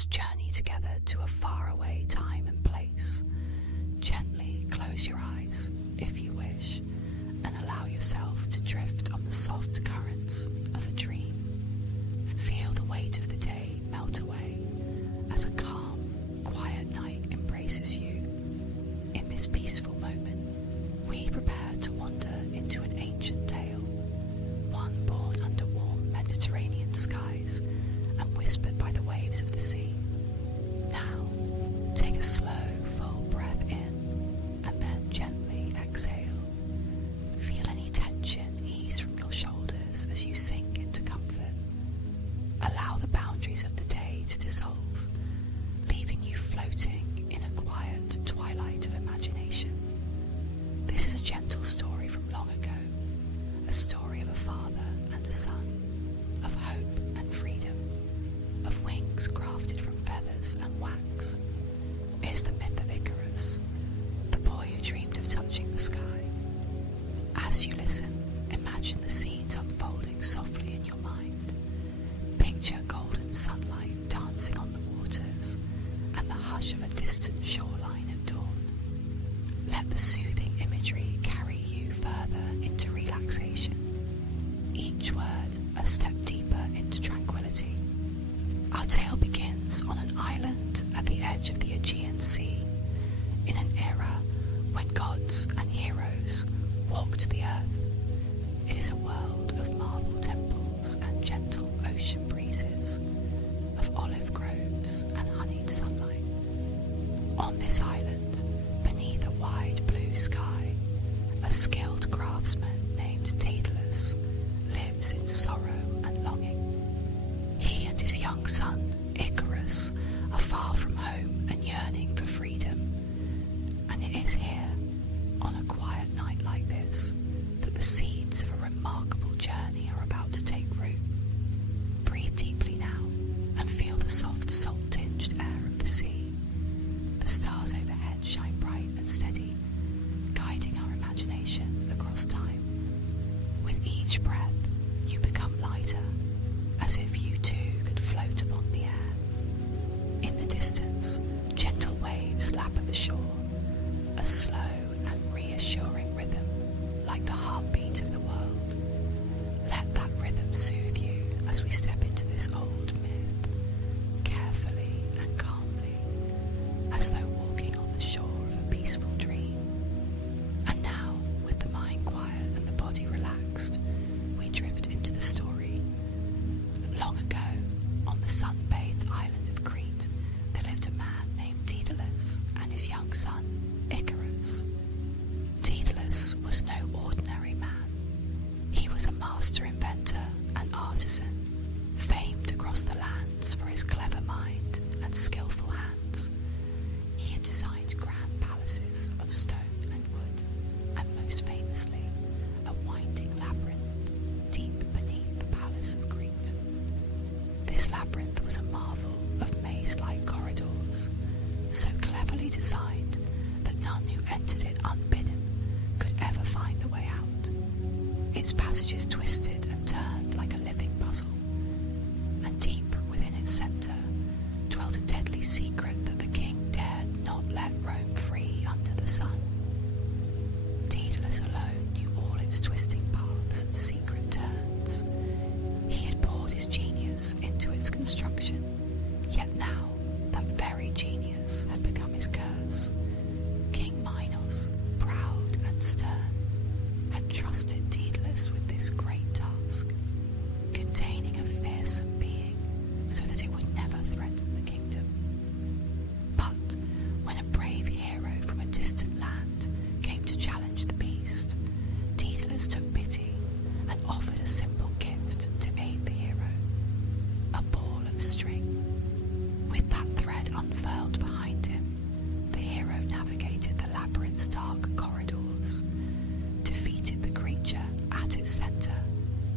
us journey together to a faraway time and place. Gently close your eyes, if you wish, and allow yourself to drift on the soft currents of a dream. Feel the weight of the day melt away as a calm, quiet night embraces you. In this peaceful moment, we prepare to wander into an ancient tale, one born under warm Mediterranean skies and whispered by the waves of the sea. Now, take a slow, full breath in and then gently exhale. Feel any tension ease from your shoulders as you sink into comfort. Allow the boundaries of the day to dissolve, leaving you floating in a quiet twilight of imagination. This is a gentle story from long ago, a story of a father and a son, of hope and freedom, of wings crafted from feathers and wax. It is the myth of Icarus, the boy who dreamed of touching the sky. As you listen, imagine the scenes unfolding softly in your mind. Picture golden sunlight dancing on the waters and the hush of a distant shoreline at dawn. Let the soothing imagery carry you further into relaxation, each word a step deeper into tranquility. Our tale begins on an island at the edge of the Aegean Sea, in an era when gods and heroes walked the earth. It is a world of marble temples and gentle ocean breezes, of olive groves and honeyed sunlight. On this island, beneath a wide blue sky, a skilled craftsman named Daedalus lives in sorrow and longing. He and his young son, Icarus, are far from home and yearning for freedom. And it is here, on a quiet night like this, that the seeds of a remarkable journey are about to take root. Breathe deeply now and feel the soft, salt-tinged air of the sea. The stars overhead shine bright and steady, guiding our imagination across time. With each breath, you become lighter, as if you too could float upon the air. In the distance, gentle waves lap at the shore, a slow and reassuring rhythm, like the heartbeat of the world. Let that rhythm soothe you as we step into this old myth, carefully and calmly, as though walking on the shore of a peaceful dream. And now, with the mind quiet and the body relaxed, we drift into the story. Long ago, on the sun-bathed island of Crete, there lived a man named Daedalus and his young son, Icarus. Daedalus was no ordinary man. He was a master inventor and artisan, famed across the lands for his clever mind and skillful hands. He had designed grand palaces of stone and wood, and most famously, a winding labyrinth deep beneath the palace of Crete. This labyrinth was a marvel of maze-like corridors, so cleverly designed that none who entered it unbidden could ever find the way out. Its passages twisted and turned like a living puzzle, and deep within its centre dwelt a deadly secret that the king dared not let roam free under the sun. Daedalus alone knew all its twisting paths and secret turns. He had poured his genius into its construction, yet now that very genius had become his curse. King Minos, proud and stern, had trusted Daedalus with this great task, containing a fearsome being so that it would never threaten the kingdom. But when a brave hero from a distant land came to challenge the beast, Daedalus took pity and offered a simple gift to aid the hero, a ball of string. With that thread unfurled behind him, the hero navigated the labyrinth's dark corridors, defeated the creature at its centre,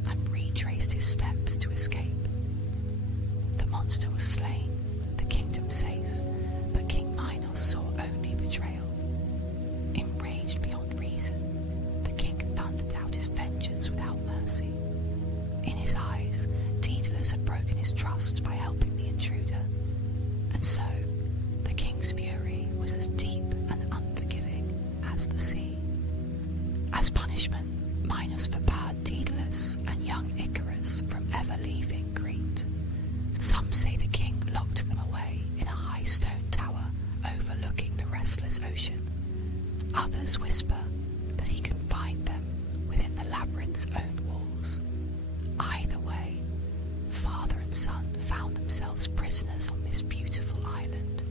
and retraced his steps to escape. The monster was slain, the kingdom safe, but King Minos saw only betrayal. Enraged beyond reason, the king thundered out his vengeance without mercy. In his eyes, Daedalus had broken his trust by helping the intruder. And so the king's fury was as deep and unforgiving as the sea. As punishment, Minos forbade Daedalus and young Icarus from ever leaving Crete. Some say the king locked them away in a high stone tower overlooking the restless ocean. Others whisper that he confined them within the labyrinth's own walls. Either way, father and son found themselves prisoners on this beautiful island,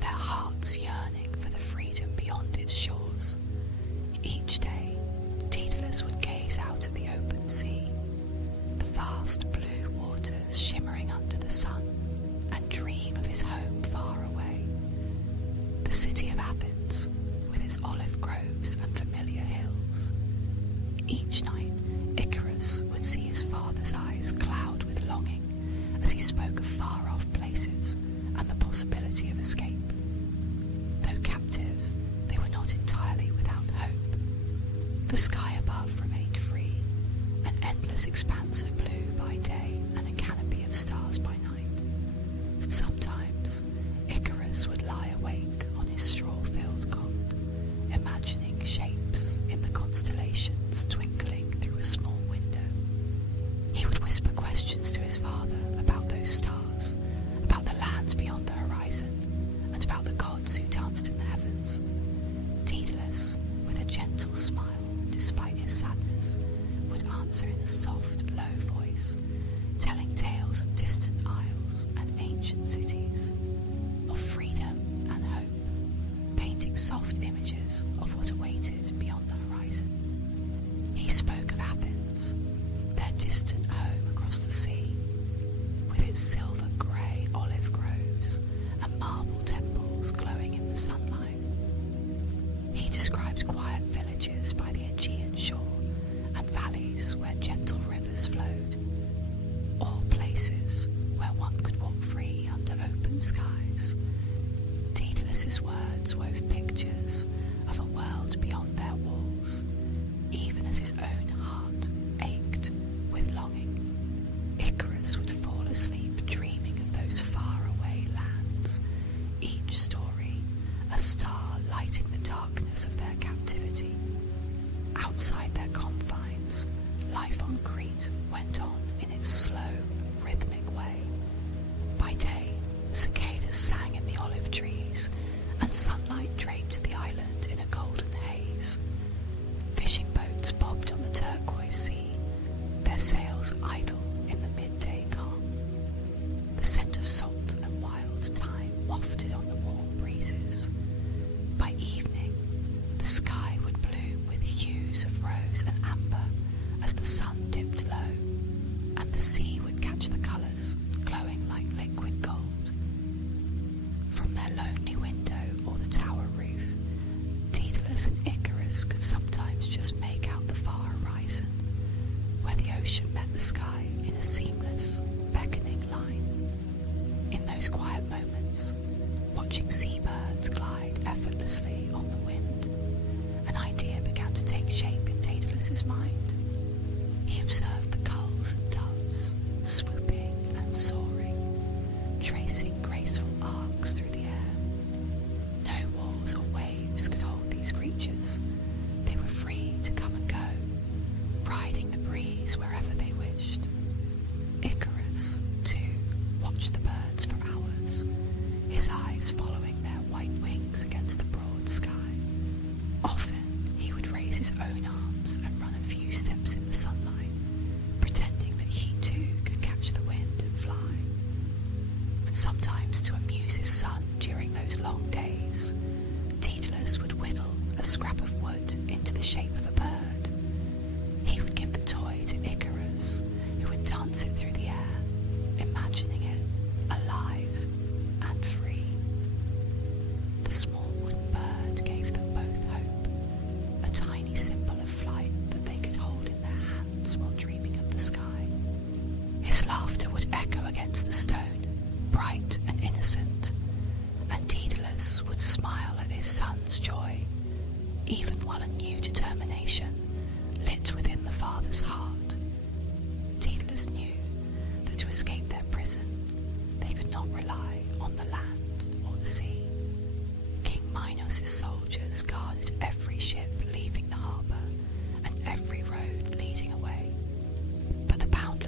their hearts yearning for the freedom beyond its shores. Each day, Daedalus would gaze out at the open sea, the vast blue waters shimmering under the sun, and dream of his home far away. The city of Athens, with its olive groves and familiar hills. Each night, Icarus would see his father's eyes cloud with longing as he spoke of far-off places and the possibility of escape. Though captive, they were not entirely without hope. The sky above remained free, an endless expanse of blue by day and a canopy of stars by night. Sometimes, Icarus would lie awake on his straw-filled cot, imagining shapes in the constellations twinkling through a small window. He would whisper questions to his father about those stars, about the lands beyond the horizon, and about the gods who danced in the heavens. Daedalus, with a gentle smile despite his sadness, would answer in a soft, low voice, telling tales of distant isles and ancient cities, of freedom and hope, painting soft images of what awaited beyond the horizon. He spoke of Athens, their distant home across the sea, with its silver grey olive groves and marble temples glowing in the sunlight. He described quiet villages by the Aegean shore and valleys where gentle rivers flowed, all places where one could walk free under open skies. Daedalus's words wove pictures of a world beyond their walls, even as his own heart ached with longing. Icarus would fall asleep dreaming of those faraway lands, each story a star lighting the darkness of their captivity. Outside their confines, life on Crete went on in its slow, rhythmic way. By day, cicadas sang in the olive trees, and sunlight draped the island in a golden haze. Fishing boats bobbed on the turquoise sea, their sails idle in the midday calm. The scent of salt and wild thyme wafted on the warm breezes. By evening, the sky would bloom with hues of rose and amber as the sun dipped low, and the sea would catch the colours, glowing like liquid gold. From their lonely window or the tower roof, Daedalus and Icarus could sometimes just make out the far horizon, where the ocean met the sky in a seamless, beckoning line. In those quiet moments, watching seabirds glide effortlessly on the wind, an idea began to take shape in Daedalus's mind. He observed the gulls and doves, swooping and soaring, tracing graceful arcs through the air. No walls or waves could hold these creatures. They were free to come and go, riding the breeze wherever they wished. Icarus, too, watched the birds for hours, his eyes following their white wings against the broad sky. Often he would raise his own arms and run a few steps in the sunlight,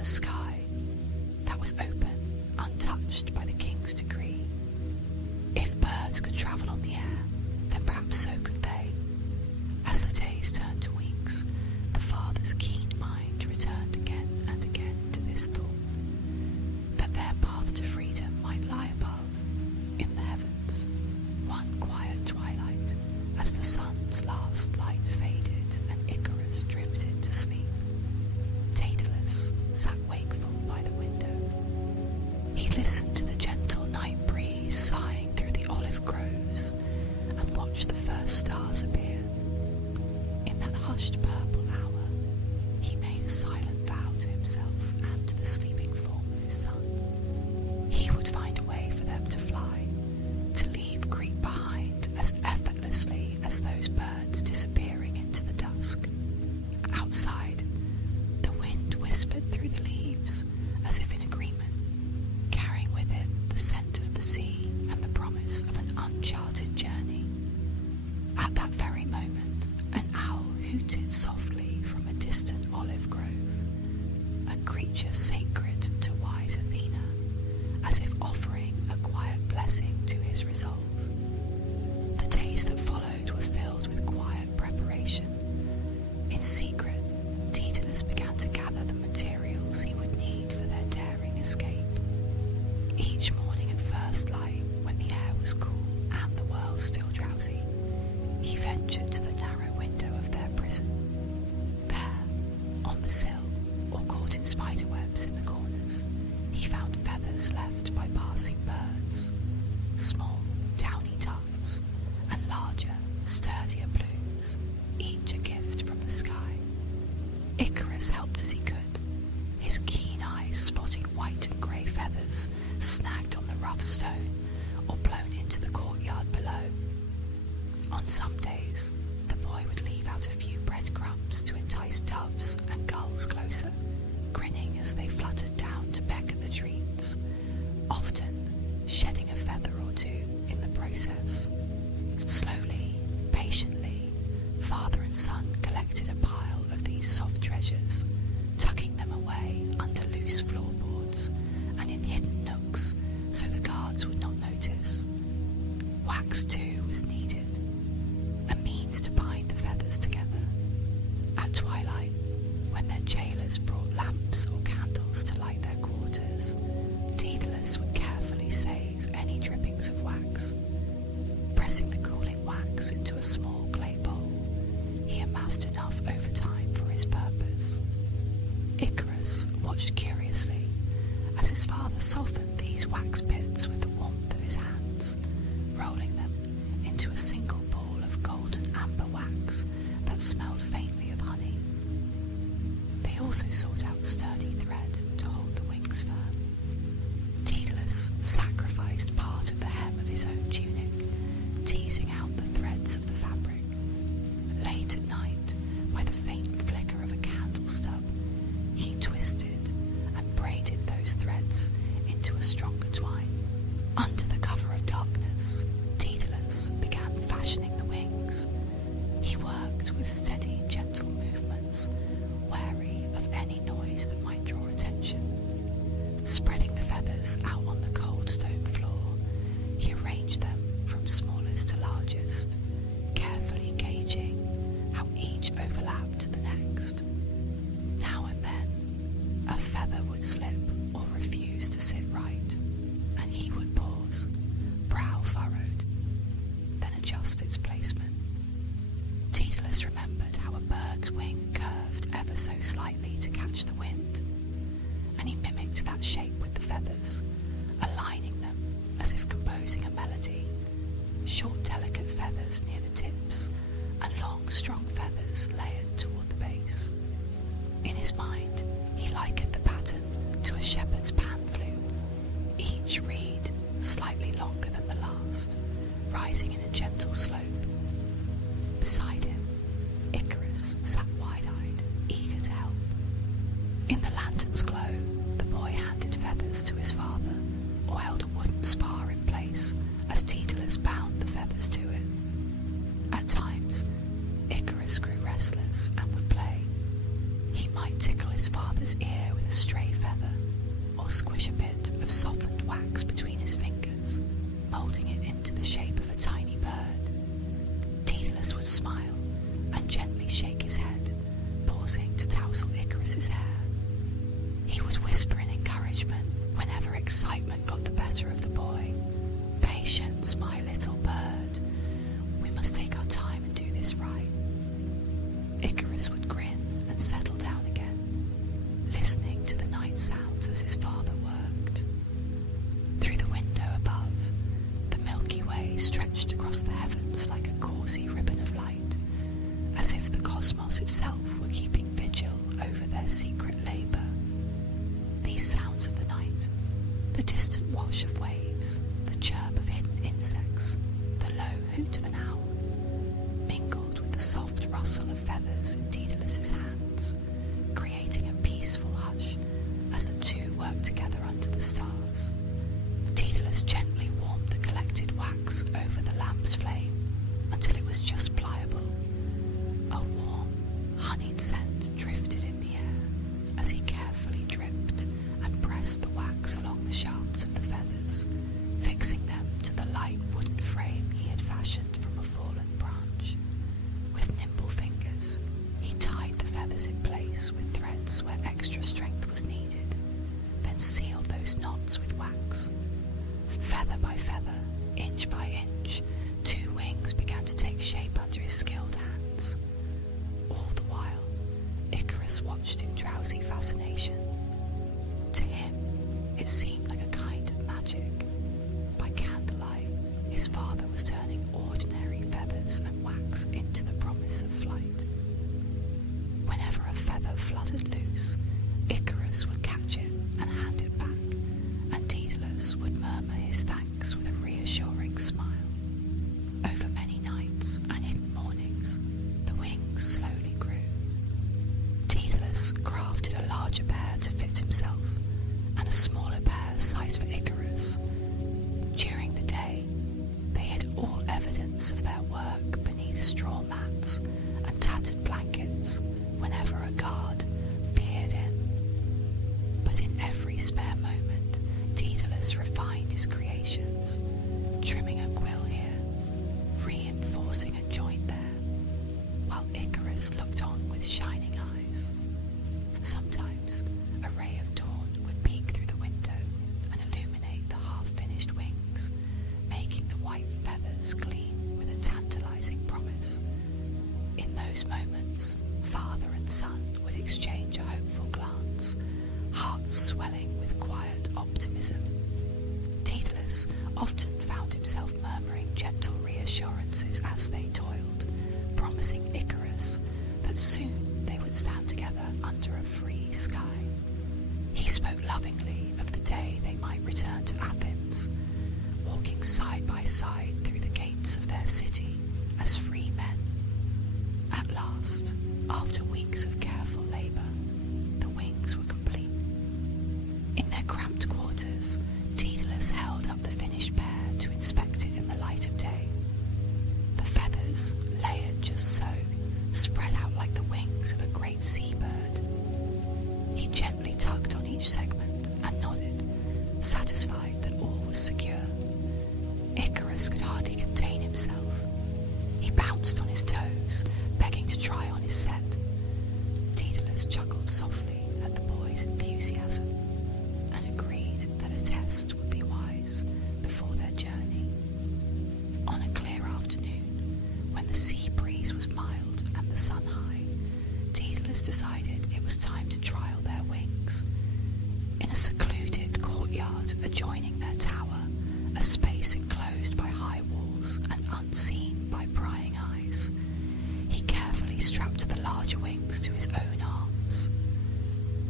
a sky that was open, untouched by the king's decree. If birds could travel on the air, then perhaps so could they. As the days turned to weeks, the father's keen mind returned again and again to this thought, that their path to freedom might lie above, in the heavens, one quiet twilight, as the sun's last light faded and Icarus drifted to sleep. Daedalus sat wakeful by the window. He listened to the gentle night breeze sighing through the olive groves and watched the first stars appear. In that hushed purple hour, he made a silent vow to himself and to the sleeping form of his son. He would find a way for them to fly, to leave Crete behind as effortlessly as those birds disappearing into the dusk. Outside, the wind whispered through the leaves as if in agreement, carrying with it the scent of the sea and the promise of an uncharted journey. At that very moment, an owl hooted softly from a distant olive grove, a creature sacred to wise Athena, as if offering a quiet blessing to his resolve. The days that followed were filled with quiet preparation. In secret, Daedalus began to gather the materials he would need for their daring escape. Each morning at first light, when the air was cool and the world still drowsy, he ventured to the narrow window of their prison. There, on the sill, or caught in spider webs in the corners, he found feathers left by passing birds, small, downy tufts, and larger, sturdier plumes, each a gift from the sky. Icarus helped as he could, his keen eyes spotting white and grey feathers snagged on the rough stone or blown into the courtyard below. On some days, the boy would leave out a few breadcrumbs to entice doves and gulls closer, grinning as they fluttered down to peck at the treats, often shedding a feather or two in the process. Slowly, patiently, father and son collected a pile of these soft treasures, tucking them away under loose floorboards and in hidden nooks so the guards would not notice. Wax too was needed, a means to bind the feathers together. At twilight, when their jailers brought lamps or candles to light their quarters, Daedalus would carefully save any drippings of wax. Pressing the cooling wax into a small clay bowl, he amassed enough over time for his purpose. Icarus watched curiously as his father softened these wax pits with the warmth of his hands, rolling them into a single ball of golden amber wax that smelled faintly of honey. They also sought out sturdy thread to hold the wings firm. Daedalus sacrificed part of the hem of his own tunic, teasing out the threads of the fabric. Late at night, by the faint flicker of a candle stub, he twisted and braided those threads into a stronger twine. Under the cover of darkness, Daedalus began fashioning the wings. He worked with steady, gentle movements, wary of any noise that might draw attention. Spreading the feathers out on the cold stone floor, he arranged them from smallest to largest, carefully gauging how each overlapped the next. Now and then, a feather would slip or refuse to sit right, and he would pause, brow furrowed, then adjust its placement. Daedalus remembered how a bird's wing curved ever so slightly to catch the wind, and he mimicked that shape with the feathers, aligning them as if composing a melody. Short, delicate feathers near the tips, and long, strong feathers layered toward the base. In his mind, he likened the pattern to a shepherd's pan flute, each reed slightly longer than the last, rising in a gentle slope. Beside him, Icarus sat wide-eyed, eager to help. In the lantern's glow, the boy handed feathers to his father, or held a wooden spar in place as Daedalus bound the feathers to it. At times, Icarus grew restless and would play. He might tickle his father's ear with a stray squish a bit of softened wax between his fingers, moulding it into the shape of a tiny bird. Daedalus would smile and gently shake his head, pausing to tousle Icarus's hair. He would whisper in encouragement whenever excitement got the better of the boy. "Patience, my little bird. We must take our time and do this right." Icarus would grin and settle down again, listening to the night sounds as his father worked. Through the window above, the Milky Way stretched across the heavens like a gauzy ribbon of light, as if the cosmos itself were keeping vigil over their secret labour. These sounds of the night, the distant wash of waves, the chirp of hidden insects, the low hoot of an owl, mingled with the soft rustle of feathers in Daedalus's hands, creating a peaceful hush as the two worked together under the stars. Daedalus gently warmed the collected wax over the lamp's flame until it was just pliable. A warm, honeyed scent drifted in the air as he carefully dripped and pressed the wax along the shafts of the feathers, fixing them to the light wooden frame he had fashioned from a fallen branch. With nimble fingers, he tied the feathers in place with threads where extra strength was needed, then sealed those knots with wax. Feather by feather, inch by inch, two wings began to take shape under his skilled hands. All the while, Icarus watched in drowsy fascination. To him, it seemed like a kind of magic. By candlelight, his father was turning ordinary feathers and wax into the promise of flight. Whenever a feather fluttered loose, Icarus would catch it and hand it back, and Daedalus would murmur his thanks with a reassuring smile. Over many nights and hidden mornings, the wings slowly grew. Daedalus crafted a larger pair to fit himself, and a smaller pair sized for Icarus. During the day, they hid all evidence of their work beneath straw mats and tattered blankets whenever a guard peered in. But in every spare moment, Daedalus refined his creations, trimming a quill here, reinforcing a joint there, while Icarus looked on with shining eyes. Sometimes a ray of dawn would peek through the window and illuminate the half-finished wings, making the white feathers gleam with a tantalizing promise. In those moments, father and son would exchange a hopeful glance, hearts swelling with quiet optimism. Daedalus often found himself murmuring gentle reassurances as they toiled, promising Icarus that soon they would stand together under a free sky. He spoke lovingly of the day they might return to Athens, walking side by side through the gates of their city as free men. At last, after weeks of careful labour, the wings were complete. In their cramped quarters, Daedalus held up the finished pair to inspect it in the light of day. The feathers, layered just so, spread out like the wings of a great seabird. He gently tugged on each segment and nodded, satisfied that all was secure. Icarus could hardly contain himself. He bounced on his toes, begging to try on his set. Daedalus chuckled softly at the boy's enthusiasm and agreed that a test would be wise before their journey. On a clear afternoon, when the sea breeze was mild and the sun high, Daedalus decided it was time to trial their wings. In a secluded courtyard adjoining their tower, a space enclosed by high walls and unseen by prying eyes, he carefully strapped the larger wings to his own arms.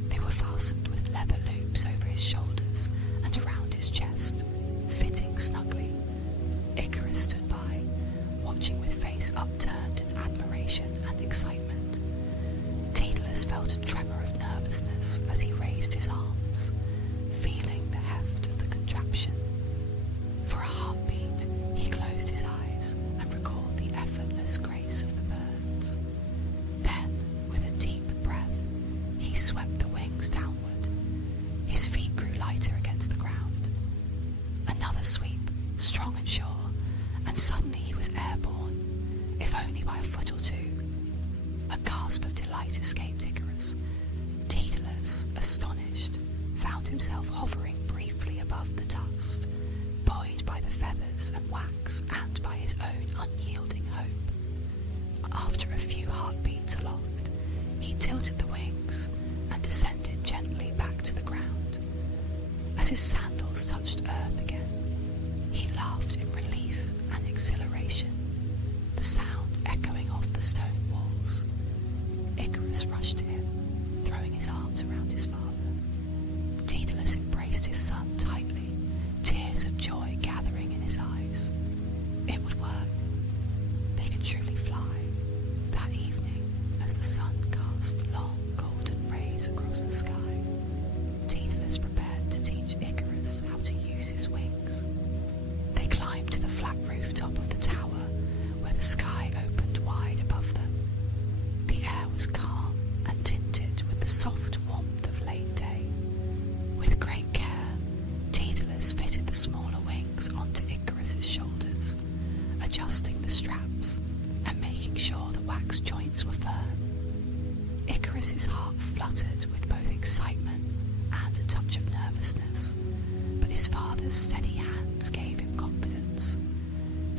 They were fastened with leather loops over his shoulders and around his chest, fitting snugly. Icarus stood by, watching with face upturned in admiration and excitement. Daedalus felt a tremor of nervousness as he raised his arms, feeling the heft of the contraption. For a foot or two. A gasp of delight escaped Icarus. Daedalus, astonished, found himself hovering briefly above the dust, buoyed by the feathers and wax and by his own unyielding hope. After a few heartbeats aloft, he tilted the wings and descended gently back to the ground. As his sandals touched earth again, he laughed in relief and exhilaration, the sound echoing off the stone walls. Icarus rushed to him, throwing his arms around his father. Daedalus embraced his son tightly, tears of joy gathering in his eyes. It would work. They could truly fly. That evening, as the sun cast long golden rays across the sky, Daedalus prepared to teach Icarus how to use his wings. They climbed to the flat rooftop of the tower, where the sky opened wide above them. The air was calm and tinted with the soft warmth of late day. With great care, Daedalus fitted the smaller wings onto Icarus's shoulders, adjusting the straps and making sure the wax joints were firm. Icarus's heart fluttered with both excitement and a touch of nervousness, but his father's steady hands gave him confidence.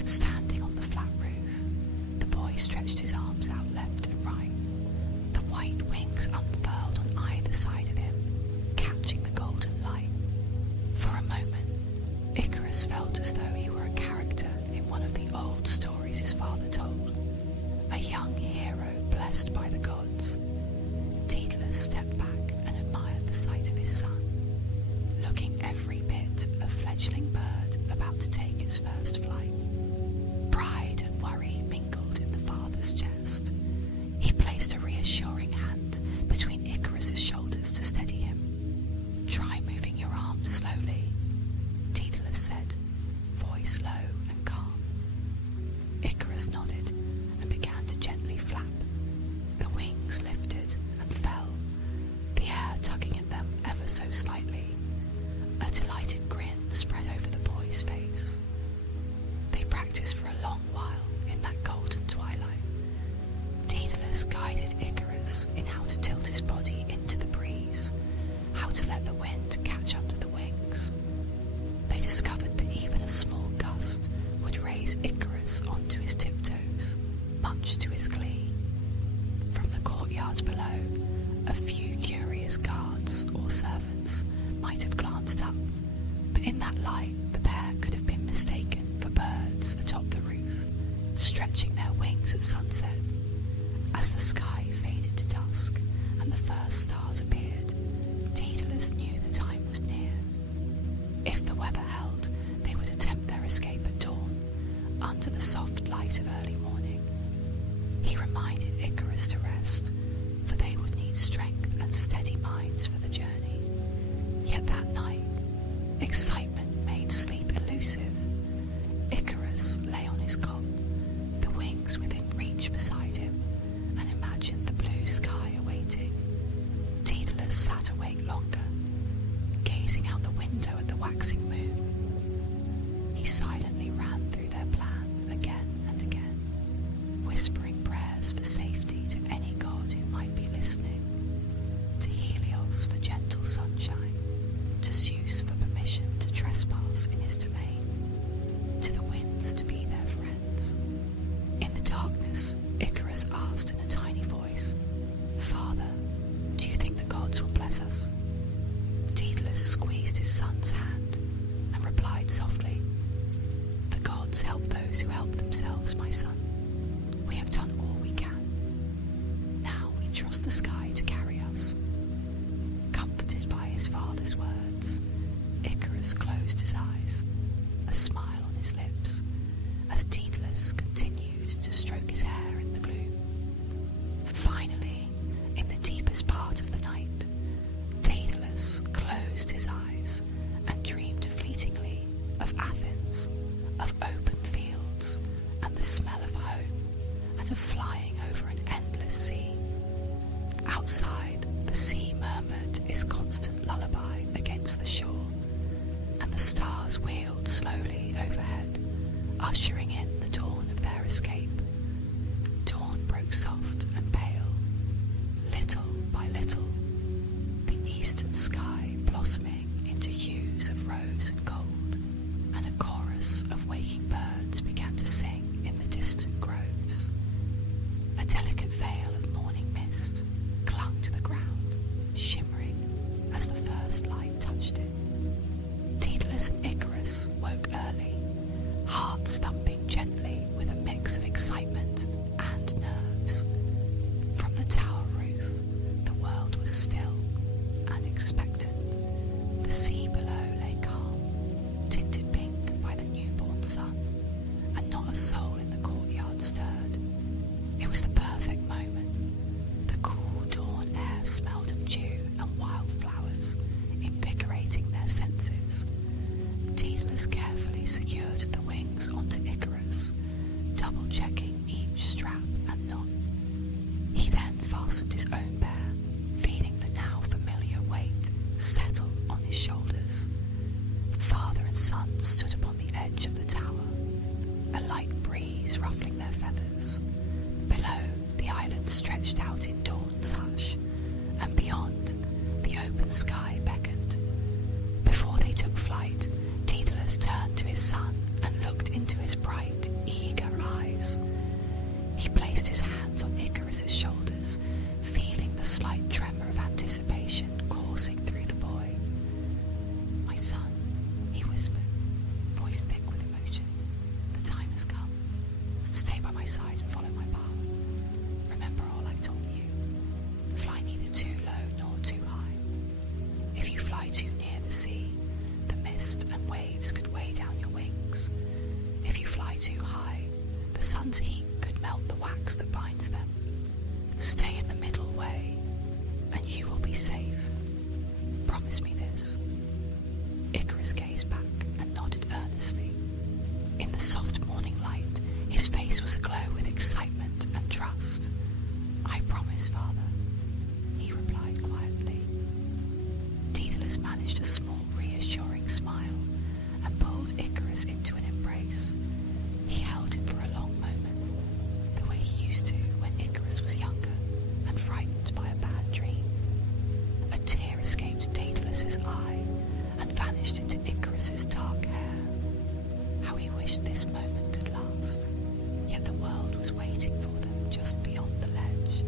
Standing on the flat roof, the boy stretched his arms out left and right. The white wings unfurled on either side of him, catching the golden light. For a moment, Icarus felt as though he were a character in one of the old stories his father told, a young hero blessed by the gods. Daedalus stepped back and admired the sight of his son, looking every bit a fledgling bird about to take its first flight. Pride and worry mingled in the father's chest. He placed a reassuring hand between Icarus's shoulders to steady him. "Try moving your arms slowly," Daedalus said, voice low and calm. Icarus nodded and began to gently flap. The wings lifted and fell, the air tugging at them ever so slightly. A delighted grin spread over the boy's face. They practiced for a long while in that golden twilight. Daedalus guided Icarus in how to tilt his body into the breeze, how to let the wind catch under the wings. They discovered that even a small gust would raise Icarus onto his tiptoes, much to his glee. From the courtyards below, a few curious guards or servants might have glanced up, but in that light the pair could have been mistaken for birds atop the roof, stretching their wings at sunset. As the sky faded to dusk and the first stars appeared, Daedalus knew the time was near. If the weather held, they would attempt their escape at dawn, under the soft light of early morning. He reminded Icarus to rest, for they would need strength and steady minds for the journey. Yet that night, excitement made sleep elusive. Icarus lay on his cot, the wings within reach beside him, and imagined the blue sky awaiting. Daedalus sat awake longer, gazing out the window at the waxing moon. He silently ran through their plan again and again, whispering prayers for safety to any god who might be listening, to Helios for gentle sunshine, to Zeus for permission to trespass in his domain, to the winds to be their friends. In the darkness, Icarus asked in a tiny voice, "Father, do you think the gods will bless us?" Daedalus squeezed his son's hand and replied softly, "The gods help those who help themselves, my son. We have done all we can. Now we trust the sky to carry us." Comforted by his father's words, Icarus closed his eyes, a smile on his lips, as Daedalus continued to stroke his hair in the gloom. Finally, in the deepest part of the night, Daedalus closed his eyes and dreamed fleetingly of Athens, of open fields and the smell of home, and of flying over an endless sea. Outside, the sea murmured its constant lullaby against the shore, and the stars wheeled slowly overhead, ushering in the dawn of their escape. Dawn to hues of rose and gold, and a chorus of waking birds began to sing in the distant groves. A delicate veil of morning mist clung to the ground, shimmering as the first light touched it. Daedalus and Icarus woke early, hearts thumping gently with a mix of excitement and nerves. From the tower roof, the world was still and expectant. The sea below lay calm, tinted pink by the newborn sun, and not a soul in the courtyard stirred. It was the perfect moment. The cool dawn air smelled of dew and wildflowers, invigorating their senses. Daedalus carefully secured the wings onto Icarus, double-checking each strap and knot. He then fastened his own pair, feeling the now familiar weight settle on his shoulders. Father and son stood upon the edge of the tower, a light breeze ruffling their feathers. Below, the island stretched out in dawn's hush, and beyond, the open sky beckoned. Before they took flight, Daedalus turned to his son and looked into his bright, eager eyes. He placed his hands on Icarus's shoulders, feeling the slight tremor of anticipation coursing through the boy. "My son," he whispered, voice thick with emotion, "the time has come. Stay by my side and follow my path. Remember all I've taught you. Fly neither too low nor too high. If you fly too near the sea, the mist and waves could weigh down your wings. If you fly too high, the sun's heat could melt the wax that binds them. Stay in the middle way, and you will be safe. Promise me this." Icarus gazed back and nodded earnestly. In the soft morning light, his face was aglow with excitement and trust. "I promise, Father," he replied quietly. Daedalus managed a small, reassuring smile and pulled Icarus into an embrace. He held him for a long moment, the way he used to when Icarus was younger and frightened by a bad dream. A tear escaped Daedalus's eye and vanished into Icarus's dark hair. How he wished this moment could last, yet the world was waiting for them just beyond the ledge.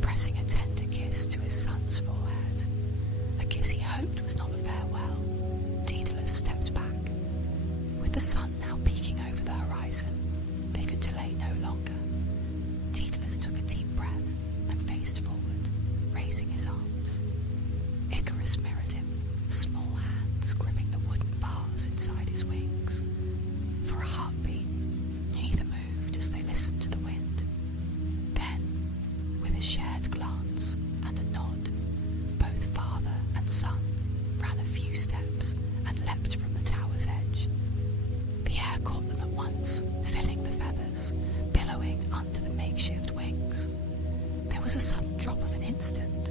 Pressing a tender kiss to his son's forehead, a kiss he hoped was not a farewell, Daedalus stepped back. With the sun now peeking over the horizon, they could delay no longer. Daedalus took a deep breath and faced forward, raising his arms. Icarus mirrored him, small hands gripping the wooden bars inside his wings. For a heartbeat, neither moved as they listened to the wind. Then, with a shared glance and a nod, both father and son ran a few steps and leapt from the tower's edge. The air caught them at once, filling the feathers, billowing under the makeshift wings. There was a sudden drop of an instant,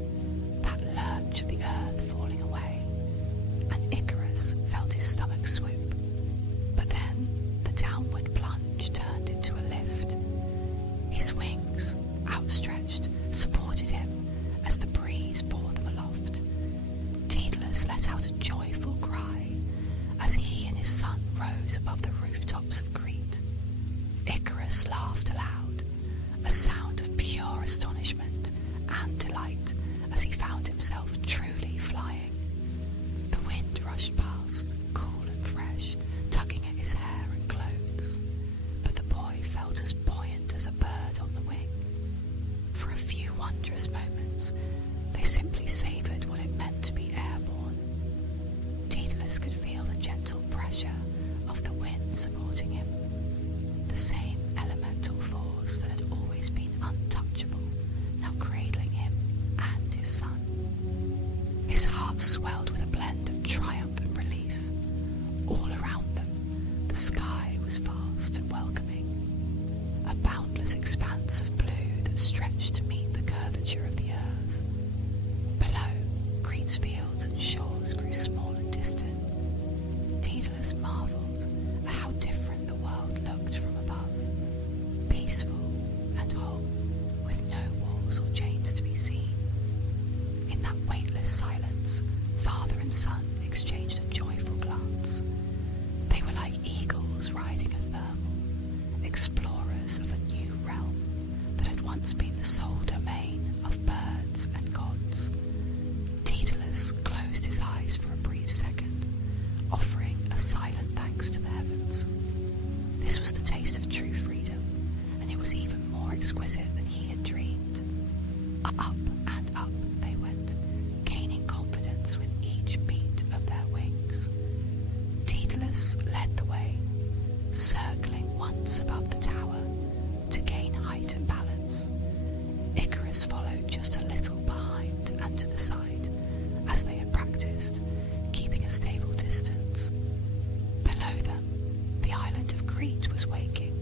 that lurch of the earth falling away, and Icarus felt his stomach swoop. But then the downward plunge turned into a lift. His wings, outstretched, supported him as the breeze bore them aloft. Daedalus let out a joyful cry as he and his son rose above the rooftops of Crete. Icarus laughed aloud, a sound of pure astonishment and delight as he found himself truly flying. The wind rushed past, cool and fresh, tugging at his hair and clothes, but the boy felt as buoyant as a bird on the wing. For a few wondrous moments, they simply savoured what it meant to be airborne. Daedalus could feel the gentle pressure of the wind supporting him, the same elemental force that had always been untouchable, now cradling him and his son. His heart swelled with a blend of triumph and relief. All around them, the sky was vast and welcoming, a boundless expanse of blue that stretched to meet the curvature of the earth. Below, Crete's fields and shores grew small and distant. Daedalus marvelled at how different the world looked from above, peaceful and whole, with no walls or chains to be seen. In that weightless silence, father and son exchanged once above the tower to gain height and balance. Icarus followed just a little behind and to the side, as they had practiced, keeping a stable distance. Below them, the island of Crete was waking.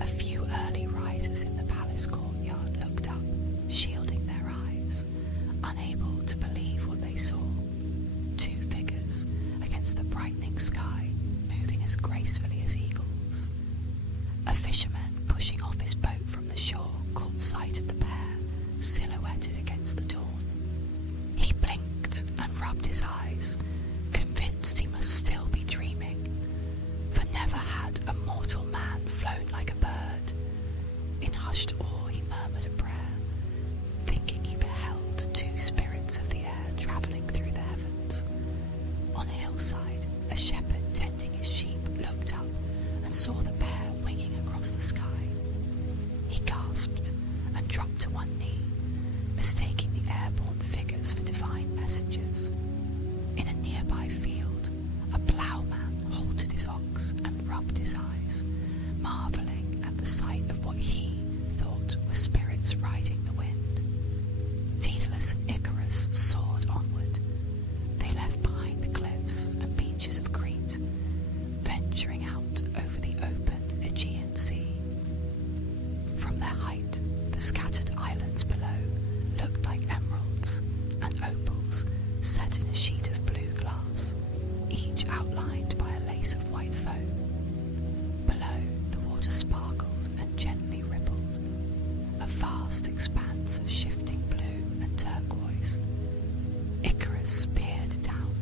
A few early risers in the palace courtyard looked up, shielding their eyes, unable to believe what they saw. Two figures against the brightening sky, moving as gracefully as eagles. A fisherman pushing off his boat from the shore caught sight of the pair, silhouetted against the dawn. He blinked and rubbed his eyes, convinced he must still be dreaming, for never had a mortal man flown like a bird. In hushed awe he murmured a prayer, thinking he beheld two spirits of the air travelling through the heavens. On a hillside, a shepherd tending his sheep looked up and saw the pair winging across the sky. He gasped and dropped to one knee, mistaking the airborne figures for divine messengers. In a nearby field, a ploughman halted his ox and rubbed his eyes, marvelling at the sight of what he thought were spirits riding the wind. Daedalus and Icarus soared onward. They left behind the cliffs and beaches of Crete, venturing out over the open Aegean Sea. From their height, the scattered islands below looked like emeralds and opals set in a sheet of blue glass, each outlined by a lace of white foam. Below, the water sparkled and gently rippled, a vast expanse of shifting blue and turquoise. Icarus peered down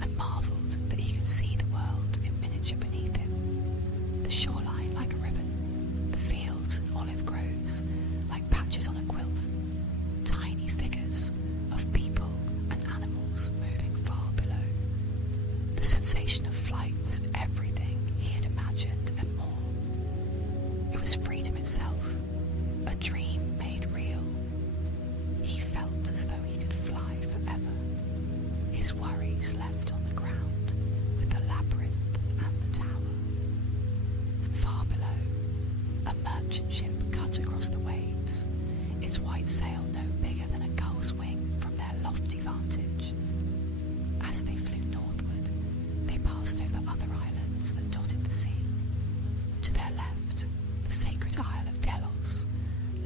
and marvelled that he could see the world in miniature beneath him, the shoreline like a ribbon, the fields and olive groves like patches on a quilt, tiny figures of people and animals moving far below. The sensation of flight was everything he had imagined and more. It was freedom itself, a dream made real. He felt as though he could fly forever, his worries left on the ground with the labyrinth and the tower. Far below, a merchant ship cut across the waves, its white sail no bigger than a gull's wing from their lofty vantage. As they flew northward, they passed over other islands that dotted the sea. To their left, the sacred Isle of Delos,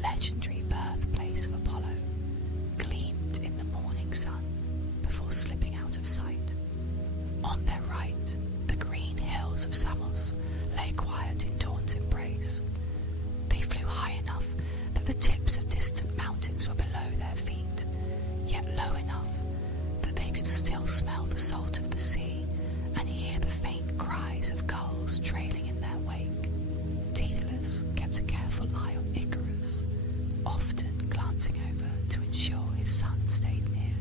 legendary birthplace of Apollo, gleamed in the morning sun before slipping out of sight. On their right, the green hills of Samos lay quiet in dawn's embrace. They flew high enough that the tips of distant mountains were below their feet, yet low enough that they could still smell the salt of the sea and hear the faint cries of gulls trailing in their wake. Daedalus kept a careful eye on Icarus, often glancing over to ensure his son stayed near.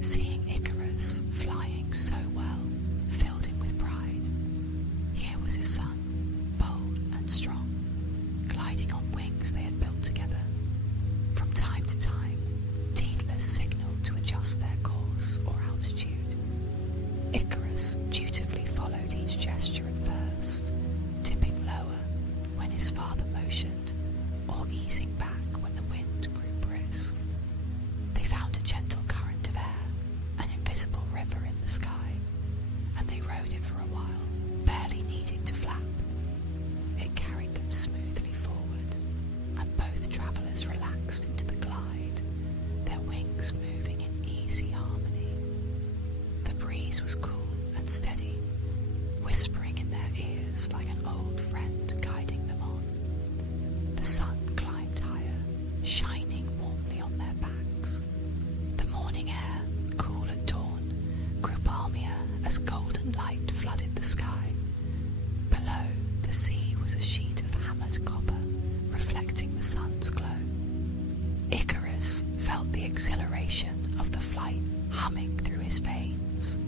Seeing Icarus flying so well filled him with pride. Here was his son, bold and strong, gliding on wings they had built together. From time to time, Daedalus signalled to adjust their course or altitude. Icarus dutifully followed each gesture at first, tipping lower when his father motioned, or easing back when the wind grew brisk. They found a gentle current of air, an invisible river in the sky, and they rode it for a while, barely needing to flap. It carried them smoothly forward, and both travellers relaxed into the glide, their wings moving in easy harmony. The breeze was cool and steady, whispering in their ears like an old friend guiding them on. The sun climbed higher, shining warmly on their backs. The morning air, cool at dawn, grew balmier as golden light flooded the sky. Below, the sea was a sheet of hammered copper, reflecting the sun's glow. Icarus felt the exhilaration of the flight humming through his veins.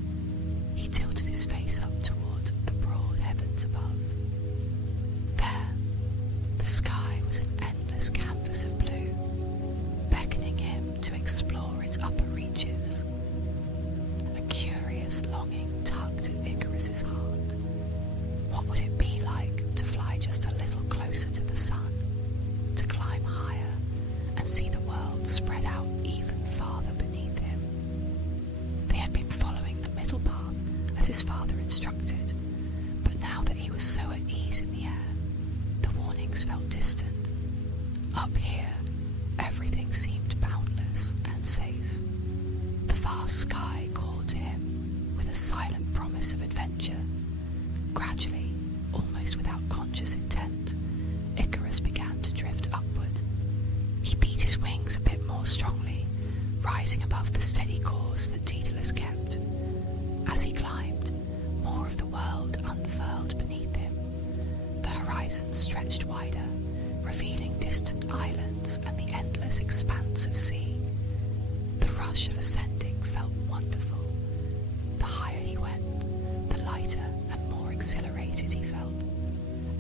He tilted his face up toward the broad heavens above. There, the sky was an endless canvas of blue, beckoning him to explore its upper reaches. A curious longing tugged at Icarus's heart. What would it be like to fly his father instructed, but now that he was so at ease in the air, the warnings felt distant. Up here, everything seemed boundless and safe. The vast sky called to him with a silent promise of adventure. Gradually, almost without conscious intent, Icarus began to drift upward. He beat his wings a bit more strongly, rising above the steady course that Daedalus kept. As he climbed, more of the world unfurled beneath him. The horizon stretched wider, revealing distant islands and the endless expanse of sea. The rush of ascending felt wonderful. The higher he went, the lighter and more exhilarated he felt,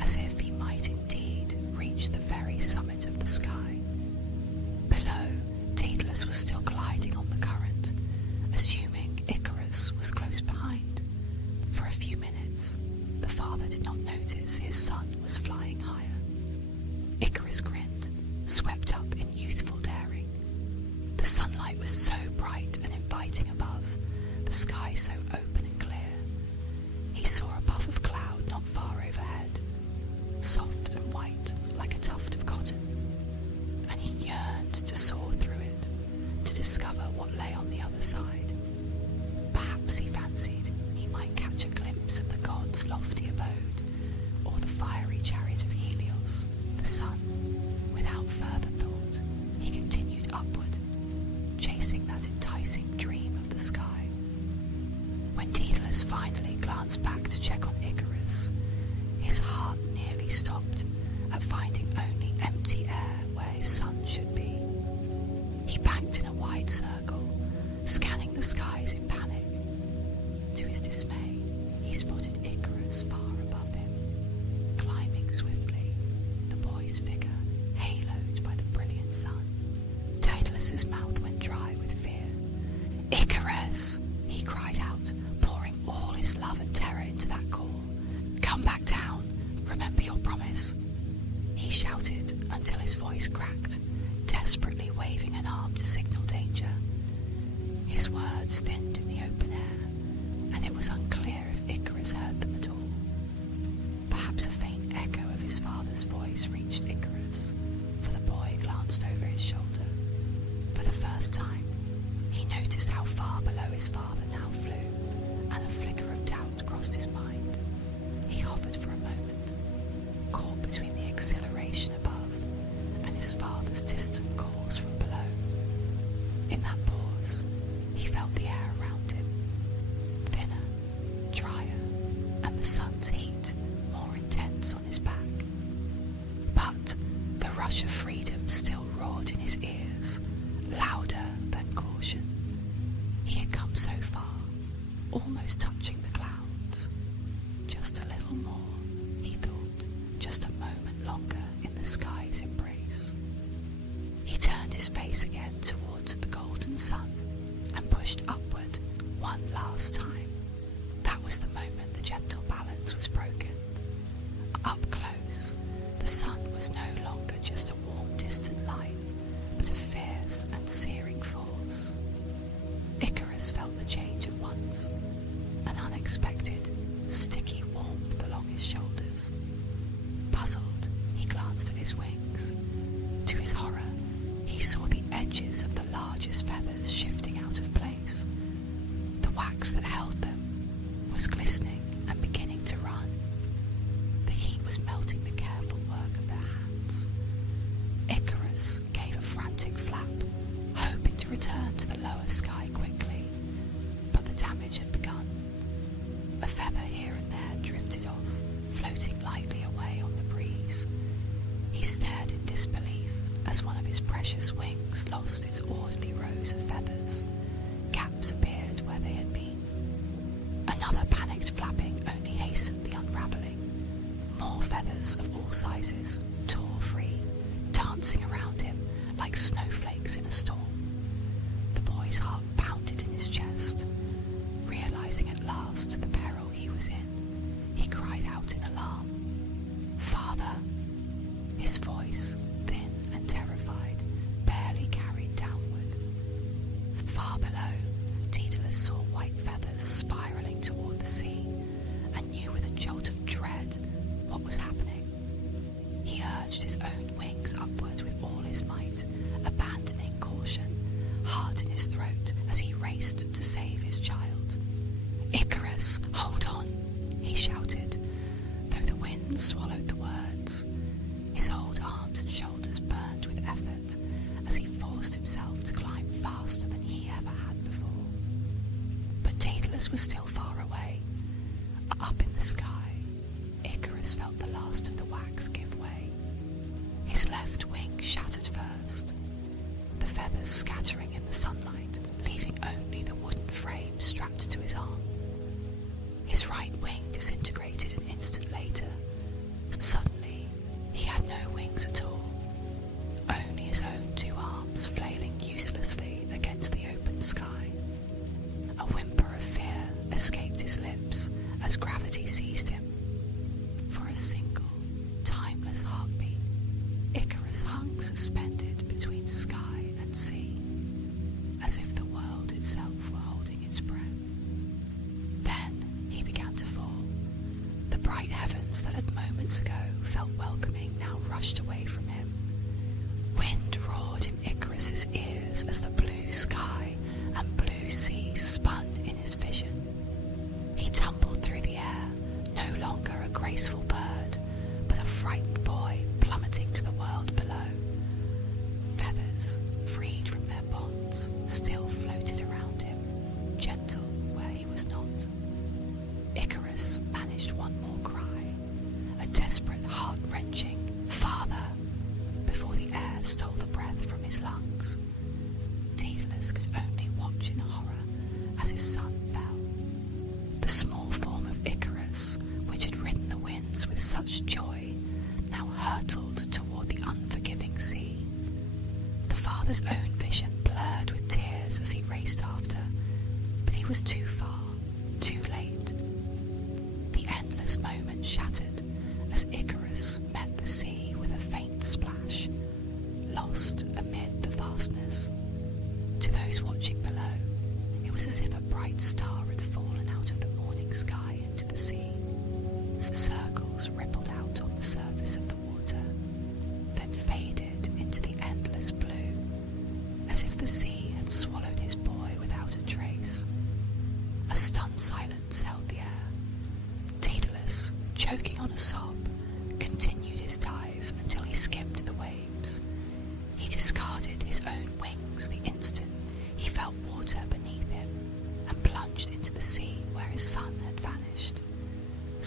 as if he might indeed reach the very summit of the sky. Below, Daedalus was still gliding on the current, assuming Icarus was close behind. For a few minutes, the father did not notice his son was flying higher. Icarus grinned, swept up in youthful daring. The sunlight was so bright and inviting above, the sky so open and clear. He saw a puff of cloud not far overhead, soft and white like a tuft of cotton, and he yearned to soar through it, to discover what lay on the other side. Perhaps he fancied he might catch a glimpse of the god's lofty abode, or the fiery chariot of Helios, the sun. Without further thought, he continued upward, chasing that enticing dream of the sky. When Daedalus finally glanced back to check on Icarus, his heart nearly stopped at finding only empty air where his son should be. He banked in a wide circle, scanning the skies in panic. To his dismay, he spotted Icarus far above him, climbing swiftly, the boy's figure haloed by the brilliant sun. Daedalus's mouth went dry with fear. "Icarus!" he cried out, pouring all his love and terror into that call. "Come back down. Remember your promise." He shouted until his voice cracked, desperately waving an arm to signal danger. His words thinned in the open air, and it was unclear if Icarus heard them at all. Perhaps a faint echo of his father's voice reached Icarus, for the boy glanced over his shoulder. For the first time, he noticed how far below his father now flew, and a flicker of doubt crossed his mind. He hovered for a moment, caught between the exhilaration above and his father's distant calls from below. In that pause, he felt the air around him, thinner, drier, and the sun's heat more intense on his back. But the rush of freedom still roared in his ears, louder than caution. He had come so far, almost touching the clouds. Just a little more, he thought, just a moment longer in the sky's embrace. He turned his face again towards the golden sun and pushed upward one last time. That was the moment the gentle balance was broken. Up close, the sun was no longer just a warm distant light, but a fierce and searing force. Icarus felt the change at once, an unexpected, sticky warmth along his shoulders. Puzzled, he glanced at his wings. To his horror, he saw the edges of the largest feathers shifting out of place. The wax that held them was glistening and beginning to run. The heat was melting the careful work of their hands. Icarus gave a frantic flap, hoping to return to the lower sky quickly, but the damage had begun. A feather here and there drifted off, floating lightly away on the breeze. He stared in disbelief as one of his precious wings lost its orderly rows of feathers. Gaps appeared where they had been. Another panicked flapping only hastened the unravelling. More feathers of all sizes tore free, dancing around him like snowflakes in a storm. The boy's heart pounded in his chest. Realizing at last the peril he was in, he cried out in alarm, "Father!" His voice, thin and terrified, barely carried downward. Far below, Daedalus saw white feathers spiraling toward the sea. son swallowed the words. His old arms and shoulders burned with effort as he forced himself to climb faster than he ever had before. But Daedalus was still far away. Up in the sky, Icarus felt the last of the wax give way. His left wing shattered first, the feathers scattering in the sunlight, leaving only the wooden frame strapped to his arm. His right wing disintegrated an instant later. Suddenly, he had no wings at all, only his own two arms flailing uselessly against the open sky. A whimper of fear escaped his lips as gravity seized him. For a single, timeless heartbeat, Icarus hung suspended between sky and sea, as if the world itself were holding its breath. Then he began to fall. The bright heavens that had moments ago felt welcoming now rushed away from him. Wind roared in Icarus's ears as the blue sky and blue sea spun in his vision. He tumbled through the air, no longer a graceful bird, but a frightened boy plummeting to the world below. Feathers, freed from their bonds, still floated around him, gentle where he was not. Icarus managed one more cry, a desperate, heart-wrenching "Father!" before the air stole the breath from his lungs. Daedalus could only watch in horror as his son fell. The small form of Icarus, which had ridden the winds with such joy, now hurtled toward the unforgiving sea. The father's own vision blurred with tears as he raced after, but he was too far, too late. The endless moment shattered as Icarus met the sea with a faint splash, lost amid the vastness. To those watching below, it was as if a bright star had fallen out of the morning sky into the sea. Circles rippled out on the surface of the water, then faded into the endless blue, as if the sea had swallowed his boy without a trace. A stunned silence held the air. Daedalus, choking on a sob, continued his dive until he skimmed the waves. He discarded his own wings the instant he felt water beneath him and plunged into the sea where his son had vanished.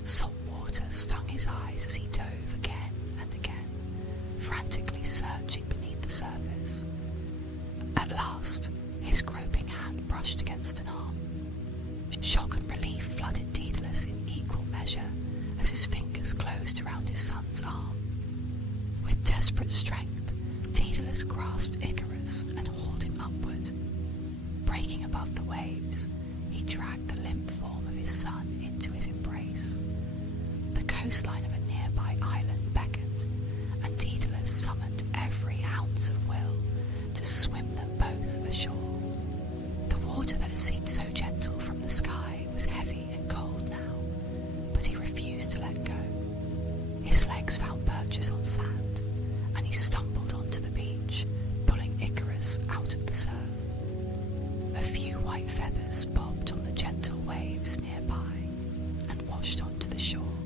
Salt water stung his eyes as he dove again and again, frantically searching beneath the surface. At last, his groping hand brushed against an arm. Shock and relief flooded Daedalus in equal measure as his fingers closed around his son's arm. With desperate strength, Daedalus grasped Icarus and hauled him upward. Breaking above the waves, he dragged the limp form of his son into his embrace. The coastline of a nearby island beckoned, and Daedalus summoned every ounce of will to swim them both ashore. The water that had seemed so gentle from the sky was heavy and cold now, but he refused to let go. His legs found purchase on sand, and he stumbled onto the beach, pulling Icarus out of the surf. A few white feathers bobbed on the gentle waves nearby and washed onto the shore,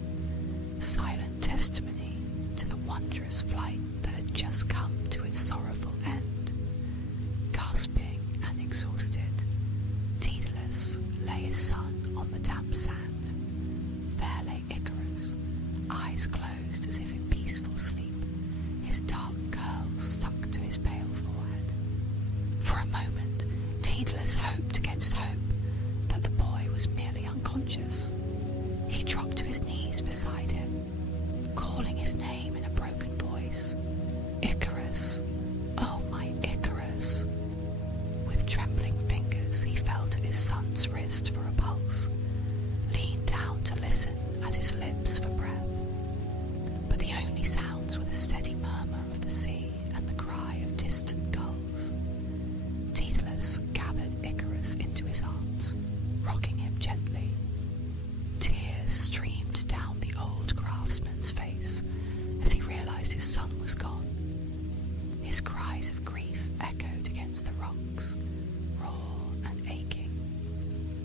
silent testimony to the wondrous flight that had just come to its sorrowful end. Gasping and exhausted, Daedalus lay his son on the damp sand. There lay Icarus, eyes closed as if in peaceful sleep, his dark curls stuck to his pale forehead. For a moment, Daedalus hoped against hope that the boy was merely unconscious. He dropped to his knees beside him, calling his name in a broken voice. "Icarus, oh my Icarus." With trembling fingers, he felt at his son's wrist for a pulse, leaned down to listen at his lips for breath. But the only sounds were the steady murmur of the sea and the cry of distant gulls. Daedalus gathered Icarus into his arms, rocking him gently. Tears streamed down the old craftsman's face as he realized his son was gone. His cries of grief echoed against the rocks, raw and aching,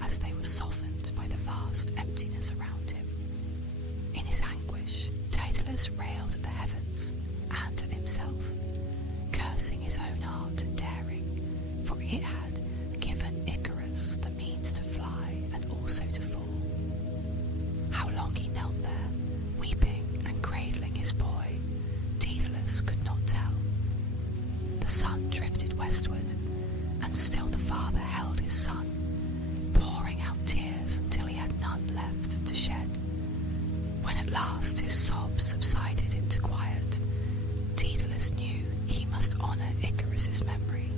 as they were softened by the vast emptiness around him. In his anguish, At last his sobs subsided into quiet. Daedalus knew he must honour Icarus's memory.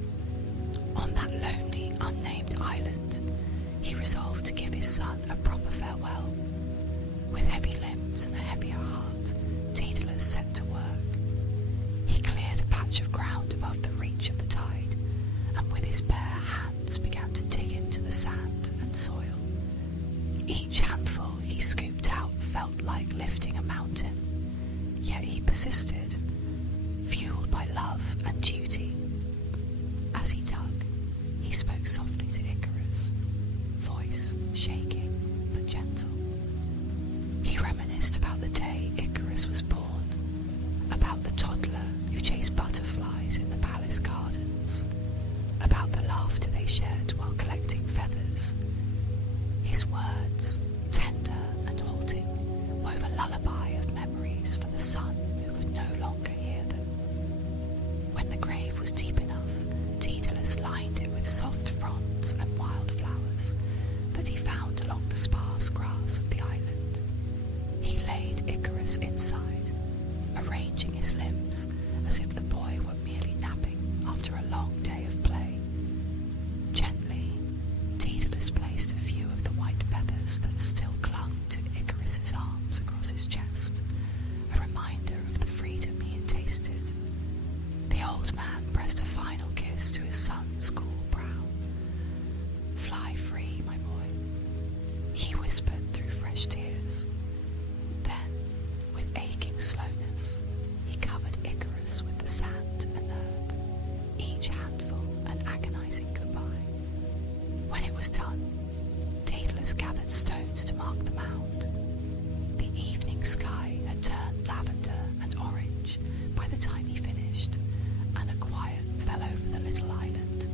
On that lonely, unnamed island, he resolved to give his son a proper farewell. With heavy limbs and a heavier heart, Daedalus set to work. He cleared a patch of ground above the reach of the tide, and with his bare hands began to dig into the sand and soil. Each handful he scooped out felt like lifting a mountain, yet he persisted, fueled by love and duty. As he dug, he spoke softly to Icarus, voice shaking but gentle. He reminisced about the day Icarus was born, about the toddler who chased butterflies in the palace gardens, about the laughter they shared while collecting feathers. His words, tender and halting, wove a lullaby of memories for the son who could no longer hear them. When the grave was deep enough, Daedalus lined it with soft fronds and wildflowers that he found along the sparse grass of the island. He laid Icarus inside, arranging his limbs as if the boy were merely napping after a long day of play. Gently, Daedalus placed a few of the white feathers that still clung to Icarus's arms across his chest, a reminder of the freedom he had tasted. The old man pressed a final kiss to his son's cool brow. "Fly free, my boy," he whispered through fresh tears. Then, with aching slowness, he covered Icarus with the sand and earth, each handful an agonizing goodbye. When it was done, Daedalus gathered stones to mark the mound. The evening sky had turned lavender and orange by the time he finished, and a quiet fell over the little island.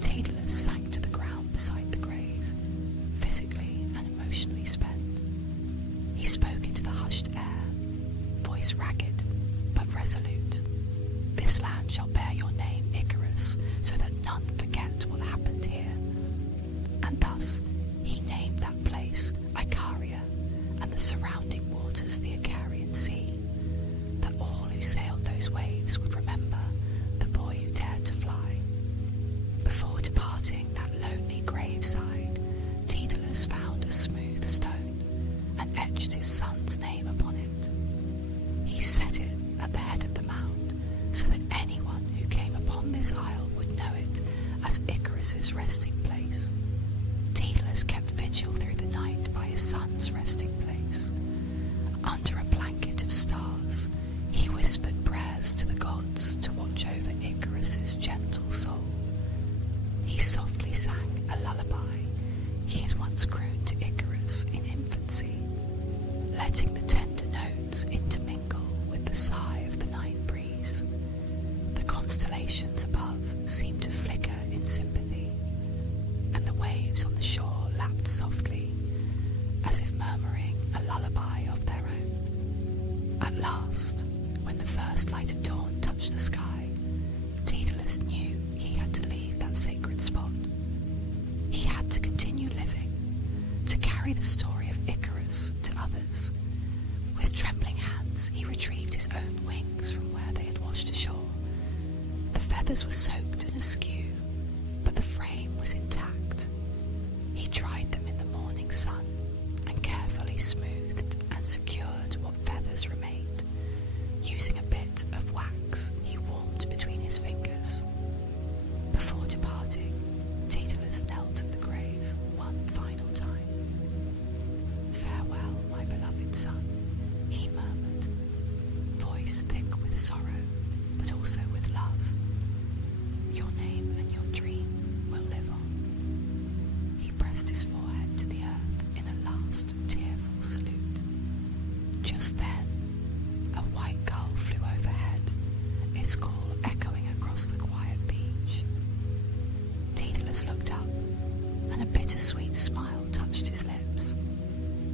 Daedalus sank to the ground beside the grave, physically and emotionally spent. He spoke into the hushed air, voice ragged but resolute. "This land shall bear your name, Icarus, so that none forget what happened here." And thus he named that place Icaria, and the surrounding waters the Icarian Sea, that all who sailed those waves would remember the boy who dared to fly. Before departing that lonely graveside, Daedalus found a smooth stone and etched his son's name upon it. He set it at the head of the mound so that anyone who came upon this isle would know it as Icarus's resting place. Daedalus kept vigil through the night by his son's resting place. Under a blanket of stars, he whispered prayers to the gods to watch over Icarus's gentle soul. He softly sang a lullaby he had once crooned to Icarus in infancy, letting the tender notes intermingle with the sigh of the night breeze. The constellations above seemed to flicker in sympathy, and the waves on the shore lapped softly, as if murmuring a lullaby of their own. At last, when the first light of dawn touched the sky, Daedalus knew he had to leave that sacred spot. He had to continue living, to carry the story of Icarus to others. With trembling hands, he retrieved his own wings from where they had washed ashore. The feathers were soaked and askew, but the frame was intact. He dried them in the morning sun and carefully smoothed and secured what feathers remained, using a bit of wax he warmed between his fingers. Before departing, Daedalus knelt at the grave one final time. "Farewell, my beloved son," he murmured, voice thick with sorrow, but also with love. "Your name and your dream will live on." He pressed his forehead to the earth in a last tearful salute. Just then, a white gull flew overhead, its call echoing across the quiet beach. Daedalus looked up, and a bittersweet smile touched his lips.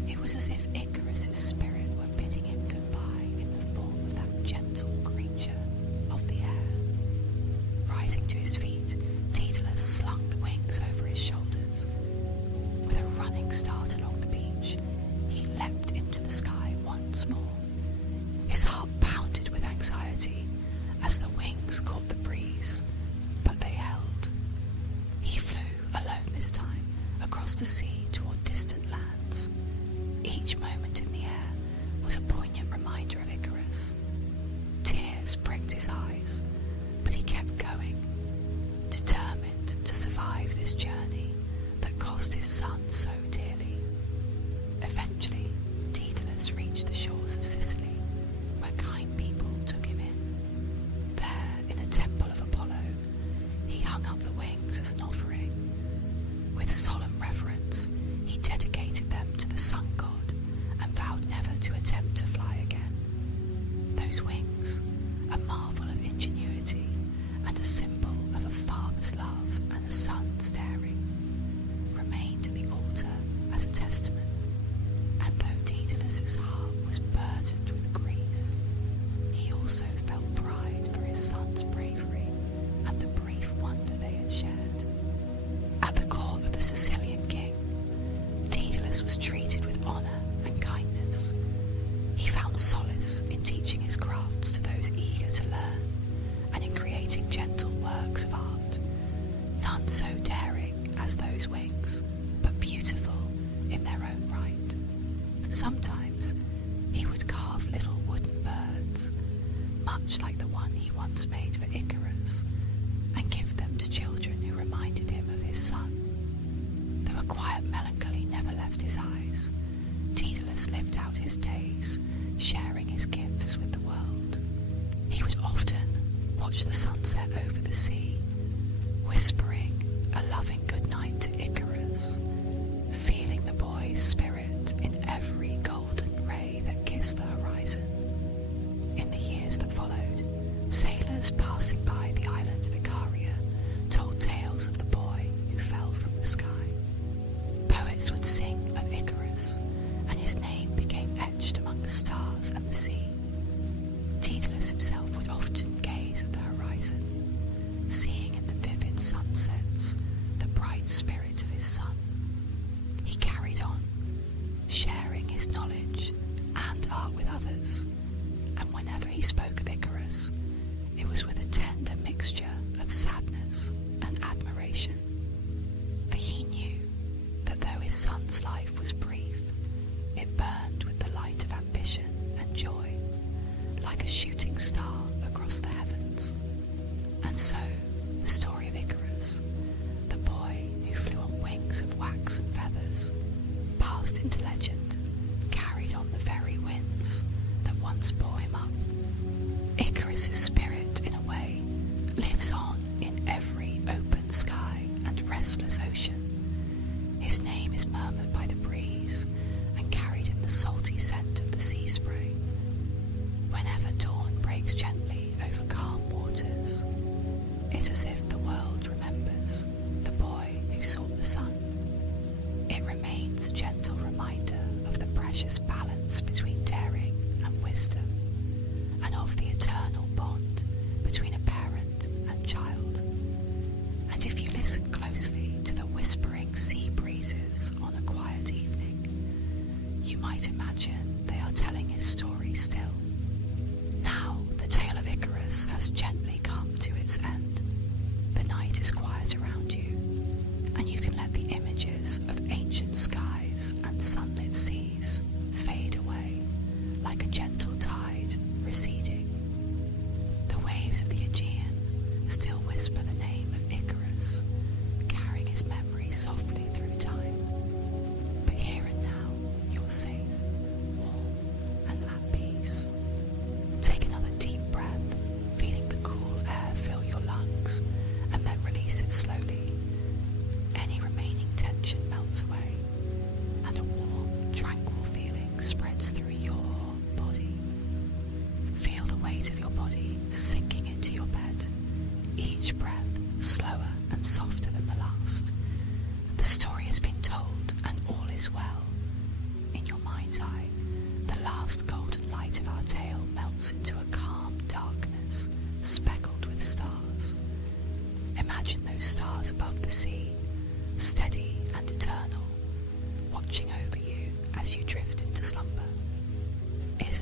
It was as if Icarus's spirit were bidding him goodbye in the form of that gentle creature of the air. Rising to his feet, Daedalus slung the wings over his shoulders. With a running start along the beach, he leapt into the sky once once more. His heart pounded with anxiety as the wings caught the breeze, but they held. He flew, alone this time, across the sea toward distant lands. Each moment in the air was a poignant reminder of Icarus. Tears pricked his eyes, but he kept going, determined to survive this journey that cost his son so dearly. Eventually, Daedalus reached the shores of Sicily, where kind people took him in. There, in a temple of Apollo, he hung up the wings as an offering. With solemn reverence, he dedicated them to the sun god and vowed never to attempt to fly again. Those wings, a marvel of ingenuity and a symbol of a father's love and a son's daring, remained at the altar as a testament. And though Daedalus's heart was burdened with grief, he also felt pride for his son's bravery and the brief wonder they had shared. At the court of the Sicilian king, Daedalus was treated with honour and kindness. He found solace in teaching his crafts to those eager to learn and in creating gentle works of art, none so daring as those wings, but beautiful in their own right. Sometimes he would carve little wooden birds, much like the one he once made for Icarus, and give them to children who reminded him of his son. Though a quiet melancholy never left his eyes, Daedalus lived out his days, sharing his gifts with the world. He would often watch the sunset over the sea, whispering a loving goodnight to Icarus, feeling the boy's spirit in every golden ray that kissed the horizon. In the years that followed, sailors passing by the island of Icaria told tales of the boy who fell from the sky. Poets would sing of Icarus, and his name became etched among the stars and the sea. Daedalus himself would often gaze at the horizon, seeing in the vivid sunsets the bright spirit of his son. He carried on, sharing his knowledge and art with others, and whenever he spoke of Icarus, it was with a tender mixture of sadness and admiration. For he knew that though his son's life was brief, it burned with the light of ambition and joy, like a shooting star across the heavens. And so, the story of Icarus, the boy who flew on wings of wax and feathers, passed into legend, carried on the very winds that once bore him up. Icarus's spirit, in a way, lives on in every open sky and restless ocean. His name is murmured by the breeze and carried in the salty scent of the sea spray. Whenever dawn breaks gently over calm waters, it's as if the world remembers the boy who sought the sun. It remains a gentle reminder of the precious balance between daring and wisdom, and of the eternal bond between a parent and child. And if you listen closely to the whispering sea breezes on a quiet evening, you might imagine they are telling his story still. Now the tale of Icarus has gently come to its end. The night is quiet around you, and you can let the images of ancient skies and sunlit seas fade away like a gentle tide receding. The waves of the Aegean still whisper the name of Icarus, carrying his memory softly through time. But here and now, you're safe, warm, and at peace. Take another deep breath, feeling the cool air fill your lungs, and then release it slowly. Any remaining tension melts away, and a warm, tranquil feeling spreads through your body. Feel the weight of your body sinking into your bed, each breath slower and softer than the last. The story has been told, and all is well. In your mind's eye, the last golden light of our tale melts into a calm darkness, speckled with stars. Imagine those stars above the sea, steady and eternal, watching over you as you drift into slumber. Is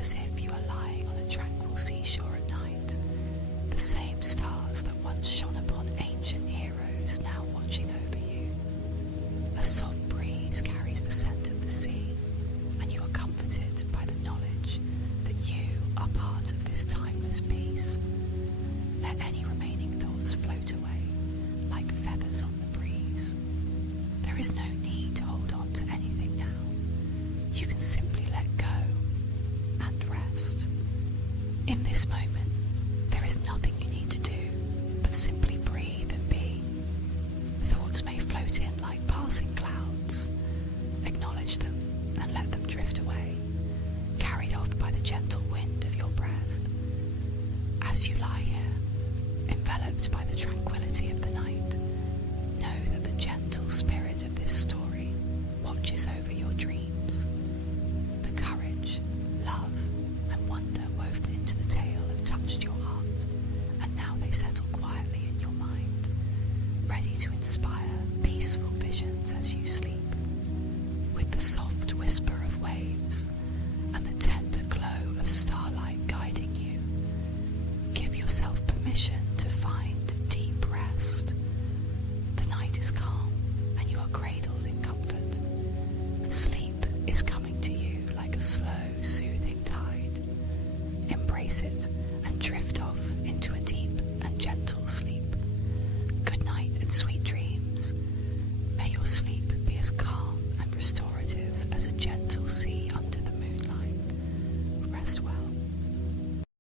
is no need to hold on to anything now. You can simply let go and rest. In this moment, there is nothing you need to do but simply breathe and be. Thoughts may float in like passing clouds. Acknowledge them and let them drift away, carried off by the gentle